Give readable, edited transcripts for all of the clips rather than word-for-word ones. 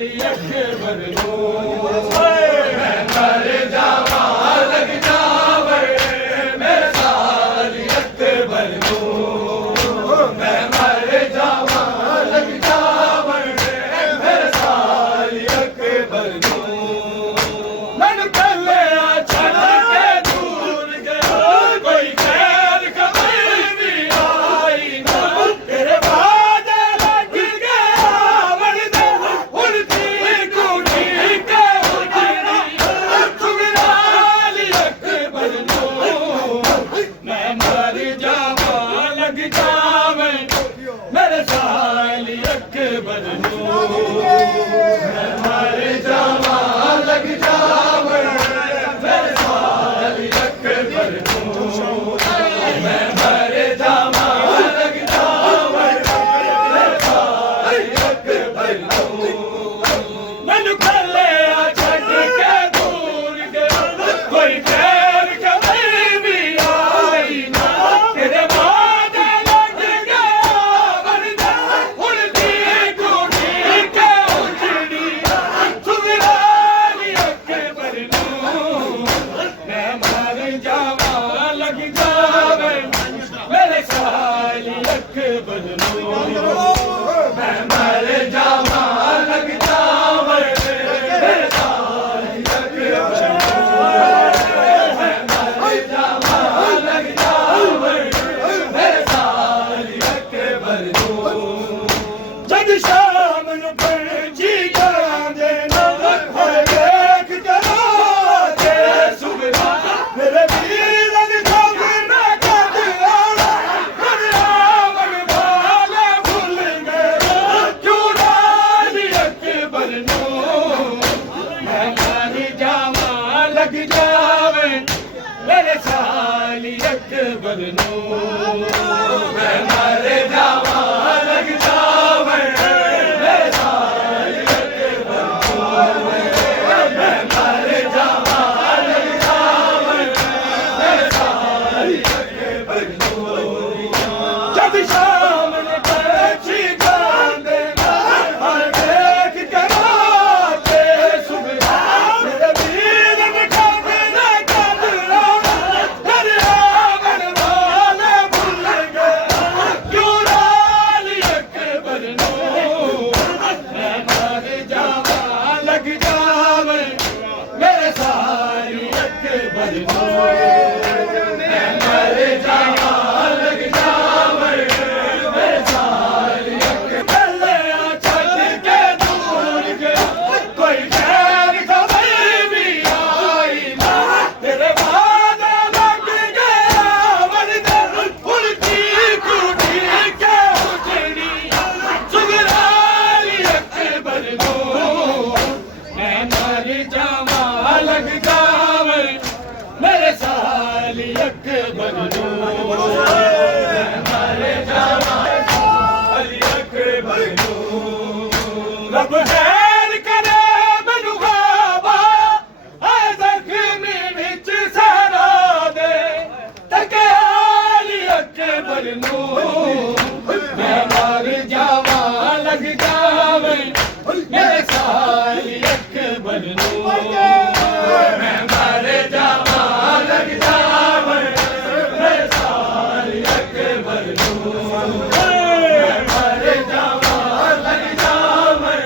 अकबर नूं मैं मर जावा लग जावे मेरे साली अकबर नूं मैं मर जावा लग जावे मेरे साली अकबर नूं मैनू कले छड़ के दूर गया कोई खैर खबर भी आई ना तेरे वादे लग गया वरदे उड़ती कुड़ी के उड़नी सुगराली अकबर नूं मैं मर जावा लग जावे मेरे साली अकबर नूं मैं मर जावा लग जावे मेरे साली अकबर नूं मैं मर जावा लग जावे मेरे साली अकबर नूं मैनू कले छड़ के दूर गया कोई खैर खबर भी आई ना तेरे वादे लग गया वरदे उड़ती कुड़ी के उजड़ी सुगराली अकबर नूं मैं मर जावा लग जावे मेरे साली अकबर नूं मैं मर जावा लग जावे मेरे साली अकबर मैं मर जावा लग जावे मेरे साली अकबर नूं जद शाम नूं पंछी गांदे ना हर देख जरा ते सुगरा मेरे वीर दी खबर ना कद आना मेरे आवन वाले भुल गए क्यों रानी अकबर नूं मैं मर जावा लग जावे मेरे साली अकबर नूं मैं मर जावा लग जावे मेरे साली अकबर नूं मैं मर जावा लग जावे मेरे साली अकबर नूं जब शाम ने पंछी गांदे ना हर देख कराते सुगरा मेरे वीर ने खबर ना कद आना मेरे आवन वाले भुल गए क्यों रानी अकबर नूं मैं मर जावा लग जावे मेरे साली अकबर नूं मैं मर जावा लग जावे मेरे साली अकबर छड़ के दूर गया कोई खैर खबर भी आई ना तेरे वादे लग गया वरदे उड़ती कुड़ी के उजड़ी सुगराली अकबर नूं मैं मर जावा लग जावे मेरे साली अकबर नूं मैं मर जावा साली अकबर नूं रब खैर करे मैनू खाबा ऐ जख्मी विच सहरा दे तके आली अकबर नूं मैं मर जावा लग जावे मेरे साली अकबर नूं मैं मर जावा लग जावे मेरे साली अकबर नूं मैं मर जावा लग जावे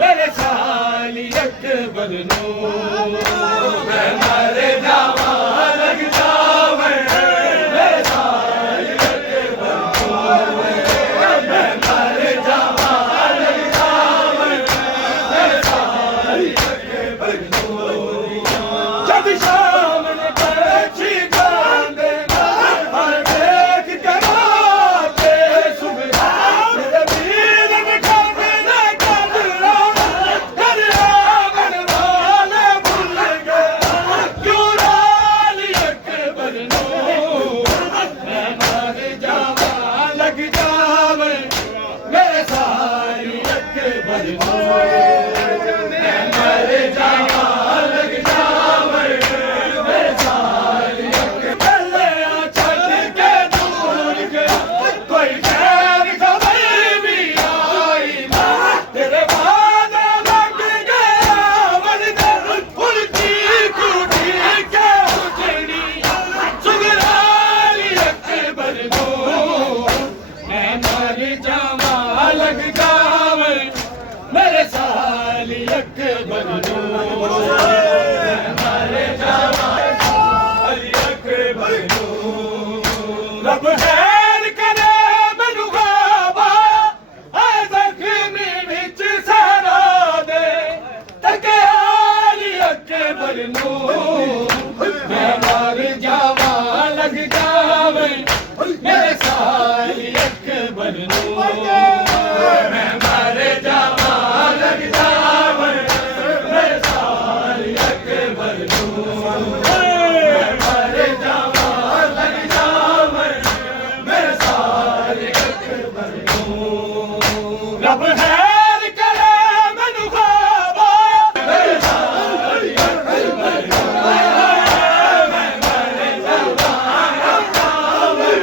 मेरे साली अकबर नूं मैं मर जावा लग जावे मेरे साली अकबर नूं मैं मर जावा लग जावे मेरे साली अकबर नूं जब शाम ने पक्षी गांदे हर देख कराते सुबह मेरे वीर ने खाने न कदरा घर आवन वाले भूल गए क्यों राली अकबर नूं मैं मर जावा लग जावे मेरे साली अकबर नूं मैं मर जावा लग जावे मेरे साली अकबर छड़ के दूर गया कोई खैर खबर भी आई ना तेरे बाद लग गया वरना उल्टी टूटी के उजड़ी सुगराली अकबर नूं मैं मर जावा लग जावे मेरे साली अकबर नूं मैं मर जावा साली अकबर नूं रब हैर करे मैनू खाबा ऐ जख्मी विच सहरा दे तके आली अकबर नूं मैं मर जावा लग जावे मेरे साली अकबर नूं मैं मर जावा लग जावे मेरे साली अकबर नूं मैं मर जावा लग जावे मेरे साली अकबर नूं रब हैर करे मैनू खाबा मेरे साली अकबर नूं मैं मर जावा लग जावे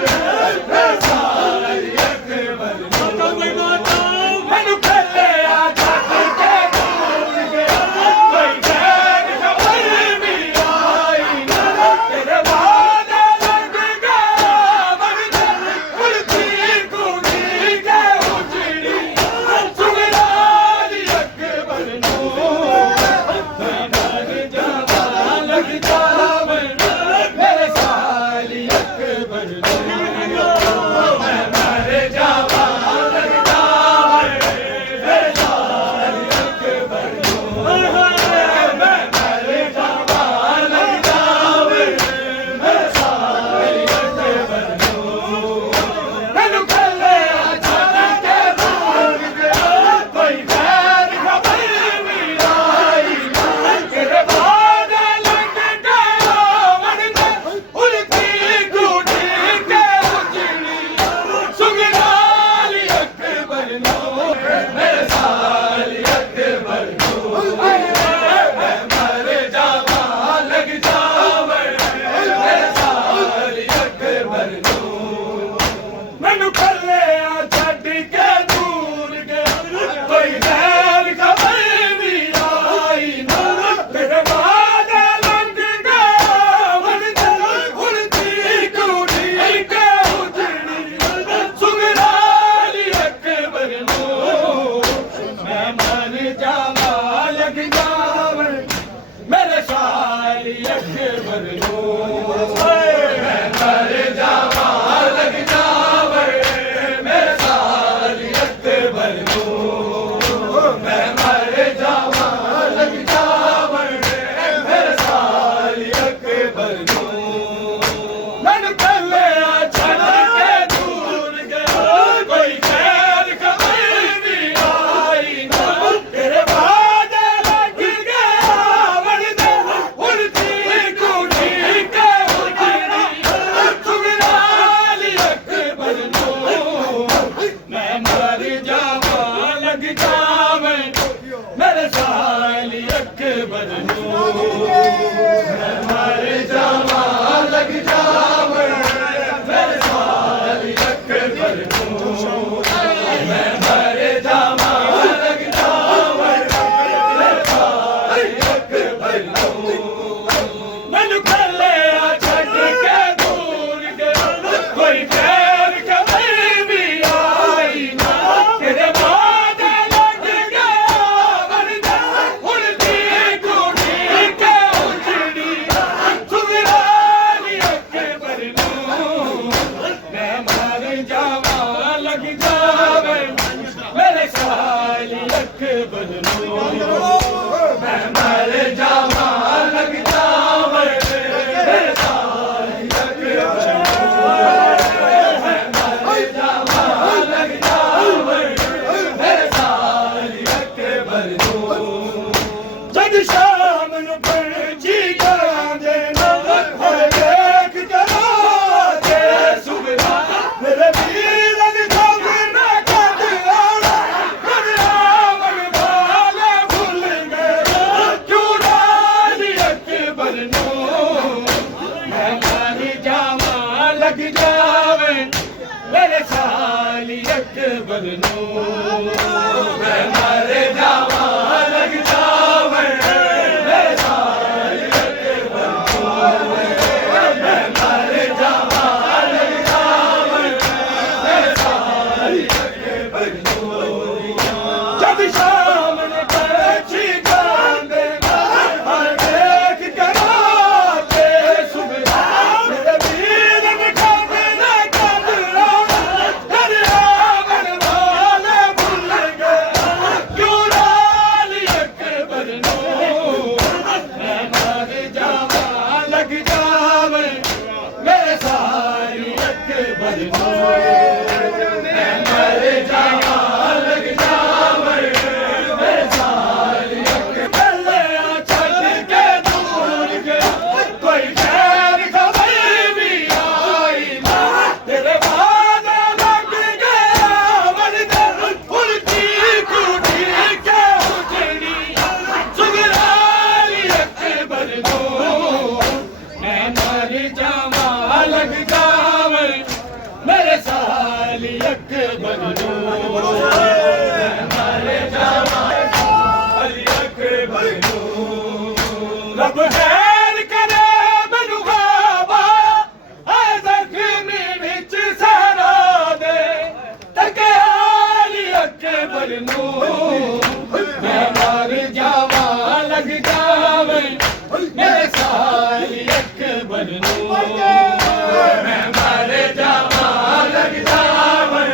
मेरे साली अकबर नूं मैनू कल्ले आ छड्ड के दूर गया कोई खैर खबर भी आई ना तेरे बाद लग गया वरना उल्टी टूटी के उजड़ी सुगराली अकबर नूं मैं मर जावा लग जावे मेरे साली अकबर नूं मैं मर जावा लग जावे मेरे साली अकबर नूं मैं मर जावा लग जावे मेरे साली अकबर नूं मैनू कल्ले आ छड्ड के दूर गया कोई खैर खबर भी आई ना तेरे बाद लग गया वरना उल्टी टूटी के उजड़ी सुगराली अकबर नूं मेरे साली अकबर नूं मैं मर जावा लग जावे मेरे साली अकबर नूं मैनू कल्ले आ छड्ड के दूर गया कोई खैर खबर भी आई ना तेरे बाद लग गया वरना उल्टी टूटी के उजड़ी सुगराली अकबर नूं मैं मर जावा लग जावे मेरे साली अकबर नूं मैं मर जावा लग जावे मेरे साली अकबर नूं मैं मर जावा लग जावे मेरे साली अकबर नूं मैनू कल्ले आ छड्ड के दूर गया कोई खैर खबर भी आई ना तेरे बाद लग गया वरना उल्टी टूटी के उजड़ी सुगराली अकबर नूं मैं मर जावा लग जावे मेरे साली अकबर नूं मैं मर जावा लग जावे मेरे साली अकबर नूं मैं मर जावा लग जावे मेरे साली अकबर नूं मैनू कल्ले आ छड्ड के दूर गया कोई खैर खबर भी आई ना तेरे बाद लग गया बदनू मैं मर जावा लग जावे मेरे साली अकबर जद शाम नु पंछी गांदे ना हर देख जरा दे सुगना मेरे वीर दी खबर ना कद आना कर आवन वाले भूल गए क्यों रानी अकबर नु मैं मर जावा लग जावे मेरे साली अकबर नु मैं मर जावा लग जावे मेरे साली अकबर नु मैं मर जावा लग जावे मेरे साली अकबर नु जब शाम ने पंछी गांदे ना हर देख कराते सुगना मेरे वीर ने खबर ना कद आना कर आवन वाले भूल गए क्यों रानी अकबर नु मैं मर जावा लग जावे मेरे साली अकबर नु मैं मर जावा लग जावे मेरे साली अकबर छड़ के दूर गया कोई खैर खबर भी आई ना तेरे बाद लग गया मन कर उल्टी टूटी के उजड़ी सुगराली अकबर नु मैं मर जावा लग जावे मेरे साली अकबर नु मैं मर जावा साली अकबर नु रब खैर करे मैनू खाबा ऐ जख्मी विच सहरा दे तके आली अकबर नु मैं मर जावा लग जावे मेरे साली अकबर नु मैं मर जावा लग जावे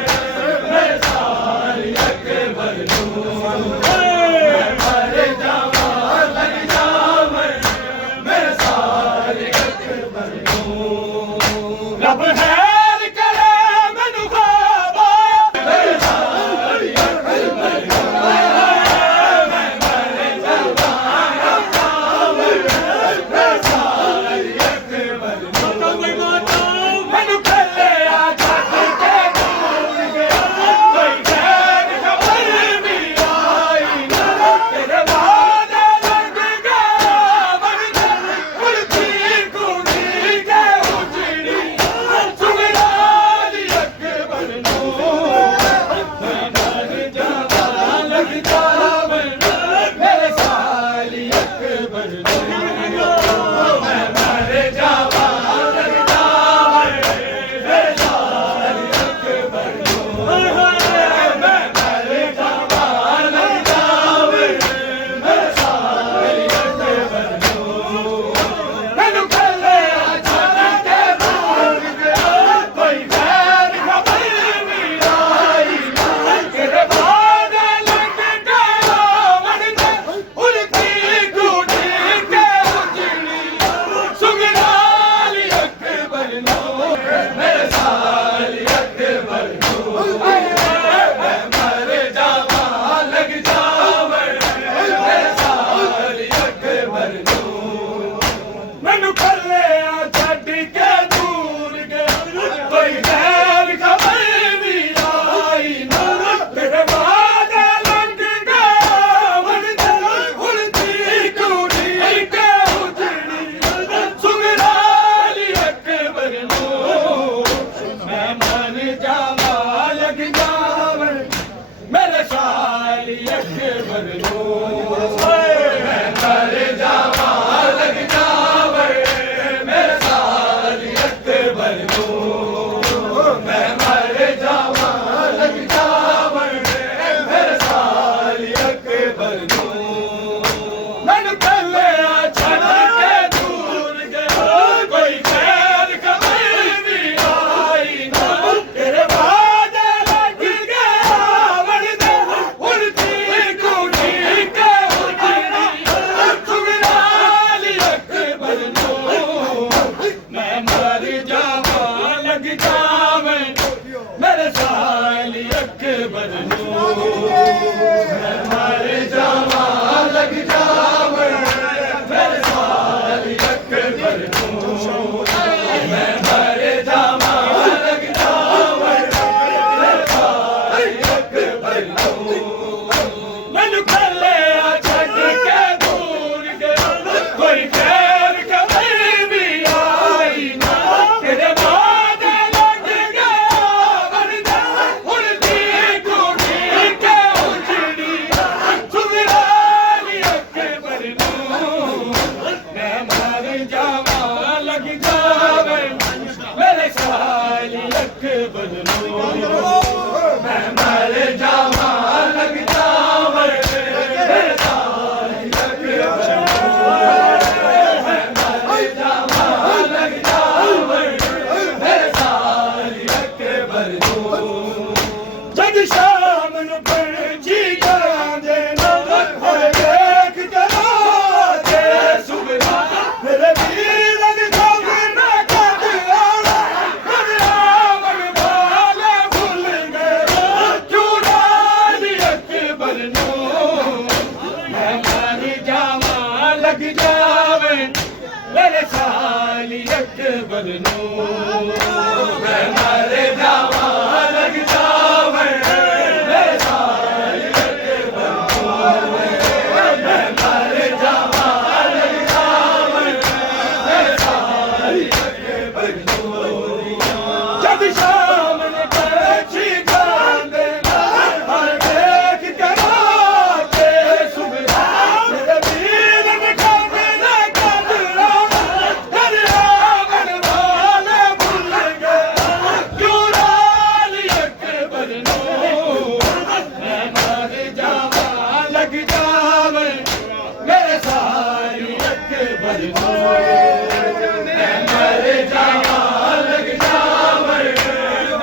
मेरे साली अकबर नु मैं मर जावा लग जावे मेरे साली अकबर नु रब खैर करे मैनू खाबा मेरे साली अकबर नु मैं मर जावा लग जावे मेरे साली अकबर नु मैनू कल्ले आ छड्ड के दूर गया कोई खैर खबर भी आई ना तेरे बाद लग गया मन उड़ती कुड़ी के उजड़ी सुगराली अकबर नु मैं मर जावा लग जावे मेरे साली अकबर नु मैं मर जावा लग जावे मेरे साली अकबर नु मैं मर जावा लग जावे मेरे साली अकबर नु मैनू कल्ले आ छड्ड के दूर गया कोई खैर खबर भी आई ना तेरे बाद लग गया मन उड़ती टूटी के उजड़ी सुगराली अकबर नु मेरे साली अकबर नु मैं मर जावा लग जावे मेरे साली अकबर नु मैनू कल्ले आ छड्ड के दूर गया कोई खैर खबर भी आई ना तेरे बाद लग गया मन उड़ती टूटी के उजड़ी सुगराली अकबर नु मैं मर जावा लग जावे मेरे साली अकबर नु मैं मर जावा लग जावे मेरे साली अकबर नु मैं मर जावा लग जावे मेरे साली अकबर नु मैनू कल्ले आ छड्ड के दूर गया कोई खैर खबर भी आई ना तेरे बाद लग गया मन उड़ती कुड़ी चले आ छड़ के दूर गया कोई खैर कभी भी आई ना तेरे बाद लग गया वरना उड़ती कुड़ी के उजड़ी सुगराली अकबर नूं मैं मर जावा लग जावे मेरे साली अकबर नूं मैं मर जावा लग जावे मेरे साली अकबर मैं मर जावा लग जावे मेरे साली अकबर जग शाम नूं पंछी गांदे ना हर देख जरा ते सुगरा मेरे वीर दी खब ना कद आना मेरे आवन वाले भुल गए चुराली अकबर नूं मैं मर जावा लग जावे मेरे साली अकबर नूं मैं मर जावा लग जावे मेरे साली अकबर नूं मैं मर जावा लग जावे मेरे साली अकबर नूं जब शाम ने पंछी गांदे ना हर देख कराते सुगरा मेरे वीर ने खब ना कद आना तेरे आवन वाले भुल गए चुराली अकबर नूं मैं मर जावा लग जावे मेरे साली अकबर नूं मैं मर जावा लग जावे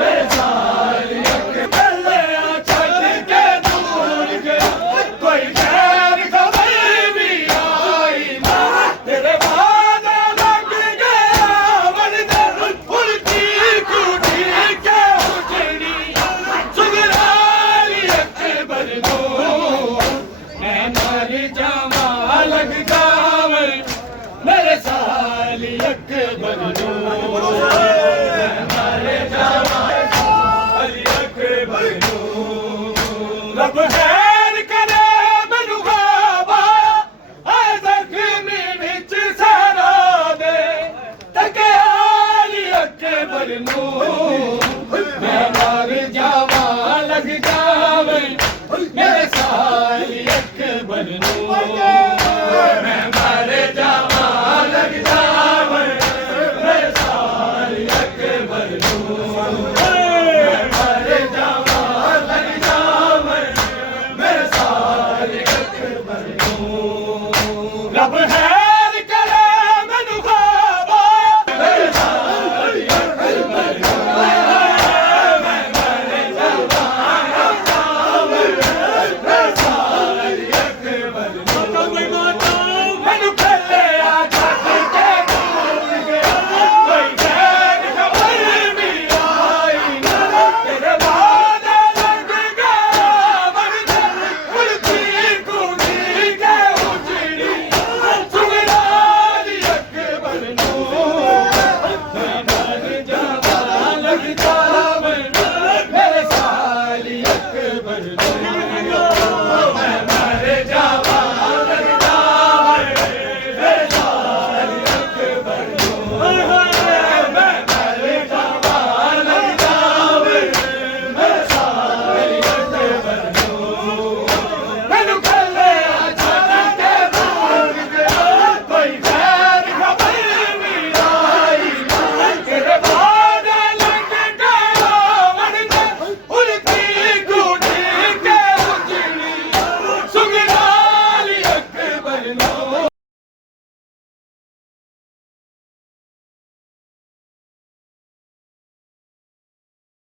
मेरे साली अकबर चले आ छड़ के दूर गया कोई खैर कभी भी आई ना तेरे बाद लग गया वरना उड़ती कुड़ी के उजड़ी सुगराली अकबर नूं मैं मर जा